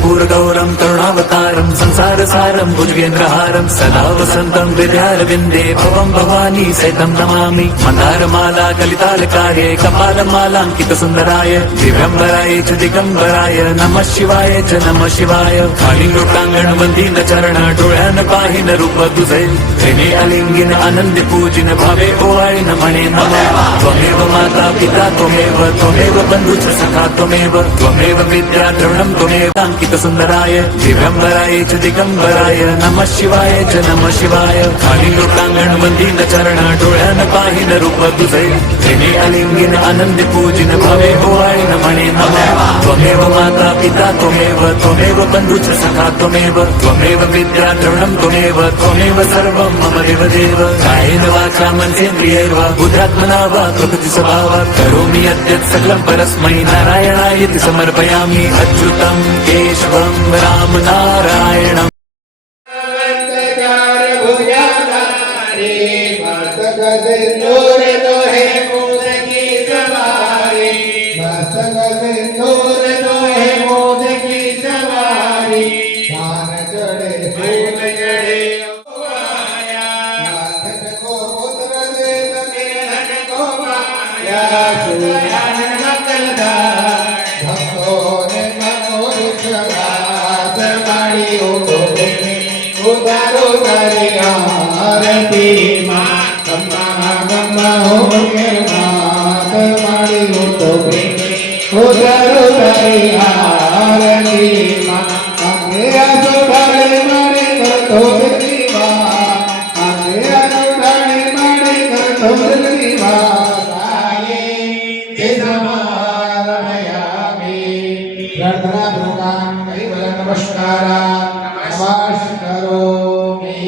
कर्पूरगौरं करुणावतारं संसारसारं भुजगेन्द्रहारं सदा वसन्तं हृदयारविन्दे भवं भवानी सहितं नमामि। मन्दारमाला कलितालकार्ये कपालमालाङ्कितसुन्दराय दिव्यम्बराय च दिगम्बराय नमः शिवाय च नमः शिवाय। कालिंगोटांगण चरण डोळ्यान पाहिन रूप तुझे प्रेमे अलिंगिन आनंदी पूजिन भावे ओवाळीन म्हणे नमः। त्वमेव माता पिता त्वमेव बंधुच सखा त्वमेव विद्या द्रवणं त्वमेव अंकित सुंदराय दिव्यंबराय च दिगंबराय नमः शिवाय च नमः शिवाय। कालिंगोटांगण चरण डोळ्यान पाहिन रूप तुझे प्रेमे अलिंगिन आनंदी पूजिन भावे ओवाळीन म्हणे नमः। त्वमेव माता पिता त्वमेव बंधुच सखा त्वमेव विद्या द्रवणं त्वमेव सर्वं मम देवदेव। कायेन वाचा मनसेन्द्रियैर्वा बुद्ध्यात्मना वा प्रकृति स्वभावात् करोमि यद्यत् सकलं परस्मै नारायणायति समर्पयामि। अच्युतं केशवं राम नारायणम्। उतारो तारी आरती मां गम्मा गम्मा हो के मात मारी हो तो प्रेमी उतारो तारी आरती मां आगे आसो ढाले मारे कर तो जल्दी मां आगे आसो ढाले मारे कर तो जल्दी मां साये ते समारमयामि। प्रार्थना पूर्वक कैवल नमस्कार नमस्कारो मी